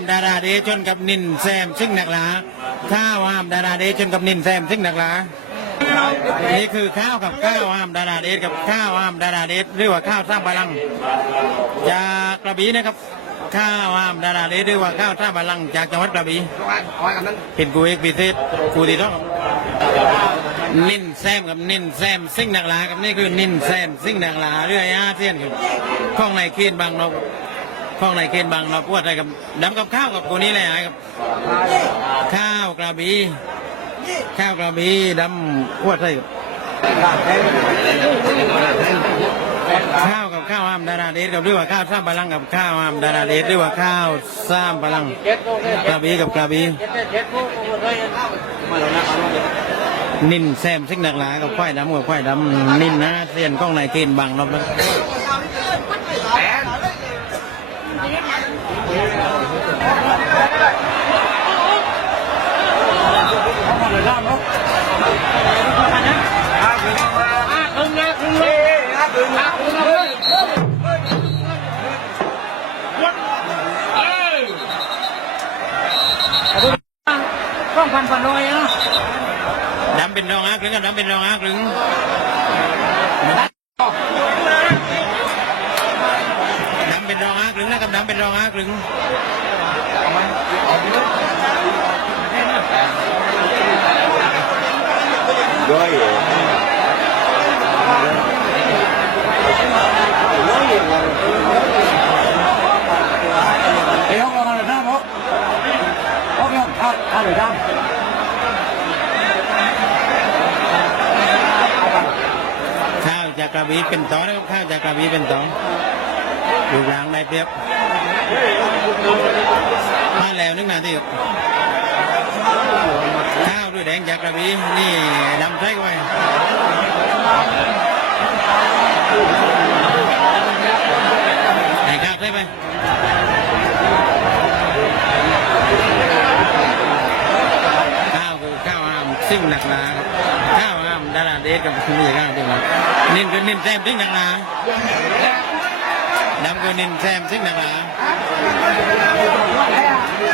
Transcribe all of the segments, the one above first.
ามดาราเดชนกับนินแซมซึ่งหนักหลาข้าวห้ามดาราเดชนกับนินแซมซึ่งหนักหลานี่คือข้าวกับข้าวห้ามดาราเดชกับข้าวห้ามดาราเดชหรือว่าข้าวสร้างพลังจากกระบี่นะครับข้าวห้ามดาราเดชหรือว่าข้าวสร้างพลังจากจังหวัดกระบี่เป็นกูเอกพิเศษกูดีต้องนินแซมกับนินแซมซิ่งหนักหลากับนี่คือนินแซมซิ่งหนักหลาเรื่อยอาเซียนครับข้องในเคียนบางนก ข้องในเคียนบางนกพวดอะไรกับดำกับข้าวกับกูนี้เลยไอ้ครับ ข้าวกระบี่ข้าวกระบี่ดำพวดอะไรกับข้าวกับข้าวห้ามดาราเดชกับหรือว่าข้าวซ้ำพลังกับข้าวห้ามดาราเดชหรือว่าข้าวซ้ำพลังกระบี่กับกระบี่นินแซมซิกหนักหลากับควายดำกับควายดำนินนะเสียนกล้องในเกณฑ์บัง รอบนั้นะดำเป็นรองอาครึงกับดำเป็นรองอาครึง นะกับดำเป็นรองอาครึงดี๋ยวเราจะทำเพราะเพราะเราทำทำหรือทำข้าวจากกระบี่เป็นต่อนะครับข้าวจากกระบี่เป็นต่อ ลูกหลางได้เปรียบมาแล้วนึกนาทีข้าวด้วยแดงจากกระบี่นี่ดำใส่ไว้ให้ข้าวใส่ไปข้าวคือข้าวห้ามซึ่งหนักหนาครับข้าวห้ามดาราเดชกับคุณไม่ใช่ข้าวจริงหรอกนินคือนินแซมซึ่งหนักหนา ดำคือนินแซมซึ่งนักหนา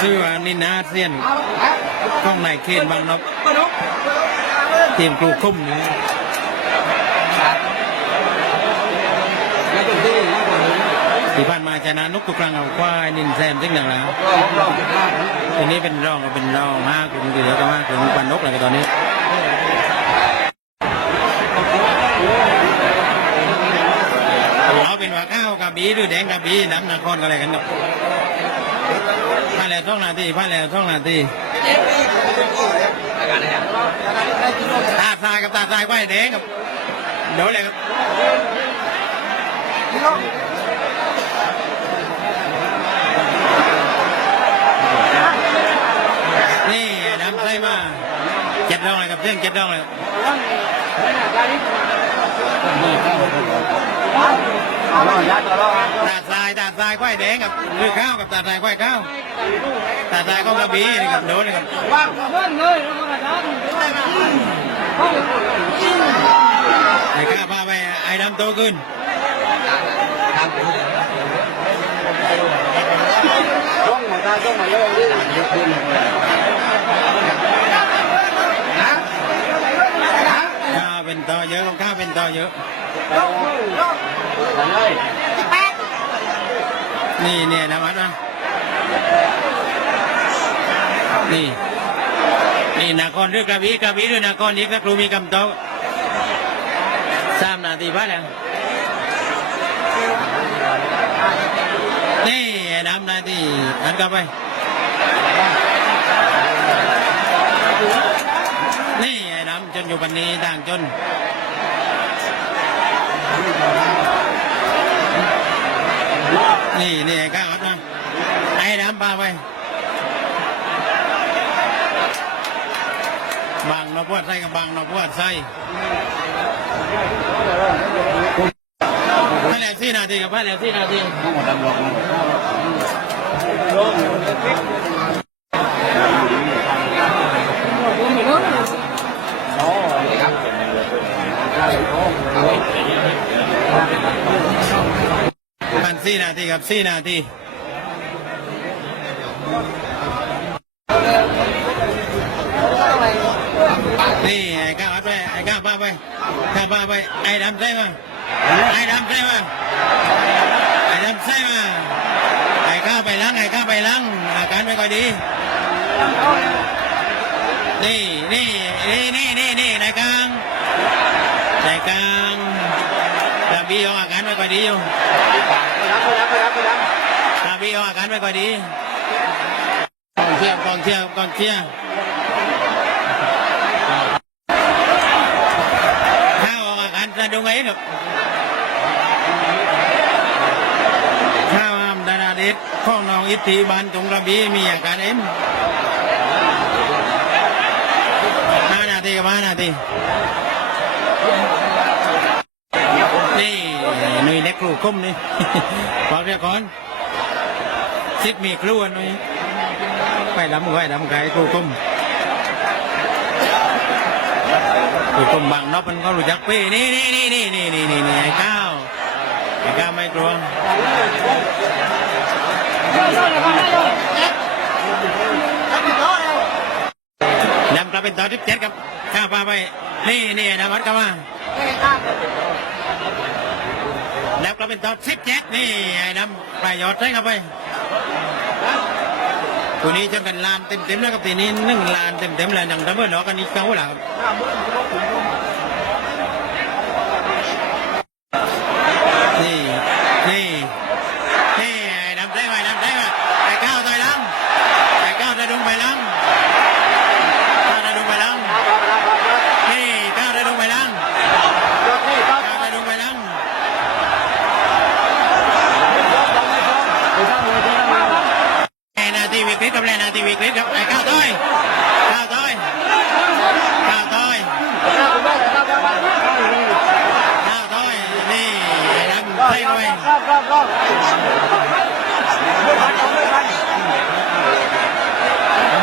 ชื่อว่านินอาเซียนกล้องในเคนบางนกทีมครูคุ้มนี่ที่ผ่านมาชนะนกตุกครังเอาควายนินแซมซึ่งหนักหนาทีนี้เป็นรองก็เป็นรองห้าถึงเหลือก็มากถึงปันนกเลยตอนนี้ เอาเป็นว่าข้าวกับบีหรือแดงกับบีน้ำนครก็อะไรกันครับผ่านแล้วท่องนาทีผ่านแล้วท่องนาทีตาทรายกับตาทรายไว้แดงกับเดี๋ยวเลยครับนี่น้ำใส่มาเจ็ดรองเลยครับเรื่องเจ็ดรองเลยครับ ตาทรายตาทรายไว้แดงกับหรือข้าวกับตาทรายไว้ข้าวตาทรายก็กระบี่นี่ครับโดนเลยครับว่างเพื่อนเลยแล้วก็กระไอ้ข้าพาไปไอ้ดำโตขึ้นต้องมาได้ต้องมาเลยยอะขึ้นาว เป็นต่อเยอะข้าวเป็นต่อเยอะ นี่เนี่ยนะมัดนะนี่ นี่นครหรือกระบี่กระบี่หรือนครอีกสักครูมีคำตอบสามนาทีพัดแล้วนี่ดำนาทีอันกลับไป นี่ไอ้ดำ จนอยู่ปันนี้ต่างจนนี่นี่ก้าวนะไอ้ดำพาไปบางนพวดใส่กับบางนพวดใส่พาแล้วสี่นาทีกับพาแล้วสี่นาทีทั้งหมดดำรอง มันสี่นาทีกับสี่นาทีนี่ไอ้ก้าวไปไอ้ก้าวป้าไปก้าวป้าไปไอ้ดำใช่ไหมไอ้ดำใช่ไหมไอ้ดำใช่ไหมไอ้ก้าวไปล้างไอ้ก้าวไปล้างอาการไม่ค่อยดีนี่นี่นี่นี่นี่นี่นายกลาง đại ca, đà bi ông à cán mày quay đi không đà bi ông à cán mày quay đi. Còn kia còn kia còn kia hai ông cán ra đúng ấy được. Hai ông đà đà đít. Con nòng ít thì ban chúng đà bi mi à cán em 5 นาทีกับ5นาที นี่หนุ่ยเล็กครูคุ้มนี่บอกเรียกก่อนซิดมีครูอันนี้ไปดำไว้ดำไก่ครูคุ้มครูคุ้มบางนอบมันก็รู้จักพี่นี่นี่นี่นี่นี่นี่นี่นี่ไอ้ก้าวไอ้ก้าวไม่กลัวดำกลับเป็นต่อทิพเจ็ดครับข้าวปลาไป นี่นี่ดำวัดก็ว่าแล้วก็เป็นตอนสิบเจ็ดนี่ไอ้ดำประโยชน์ใช่ครับไปตัวนี้จนกันลานเต็มๆแล้วครับตีนี้หนึ่งลานเต็มๆแล้วยังดับเบิลดอกกันอีกเก้าหลัง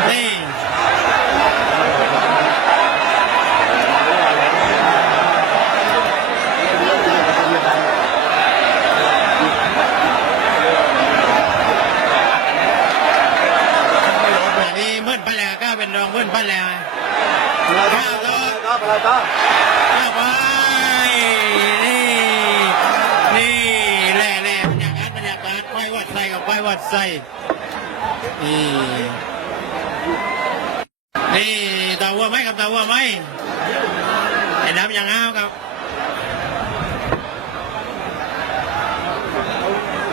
นี่นี่มืไปแล้วก็เป็นรองมืดไแล้วข้าวก็ข้าวไปแล้ว ดใส่นี่นี่ตาวัวไหมครับตาวัวไหมไอ้ดำยังเอาครับ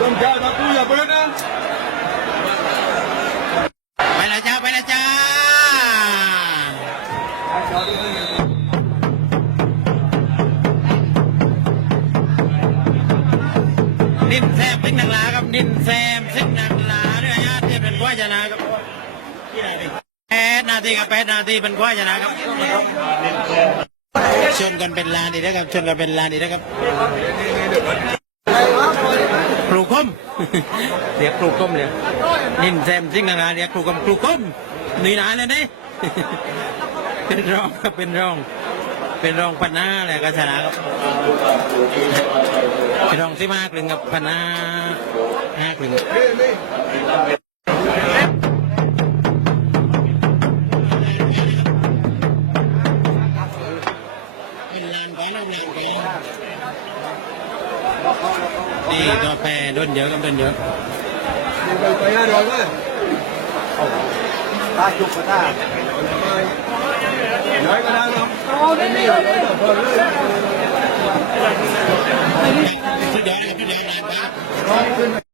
Con chào nó cứ giờ bên đó. ไปและจ้าไปและจ้านินแซ งนักหลาครับนินแซมซิงนักหลาด้วยญาติเป็นควายชนะครับแปดนาทีกับแปดนาทีเป็นควายชนะครับชนกันเป็นลานดีนะครับชนกันเป็นลานดีนะครับครูคมเรียกครูคมเลยนินแซมซิงนักหลาเรียกครูคมครูคมหนีหนานเลยนี่เป็นรองครับเป็นรอง เป็นรองปันหน้าแหละก็ชนะครับเป็นรองที่มากลึงกับพันหน้าห้ากลึงนี่ตัวแปรโดนเยอะกับโดนเยอะ Phải ra rồi đó. Ta chụp vào ta. Nói cái đó không? Có đến đi rồi. สุดยอดนะครับ ชุดแดงชุดแดงนะครับ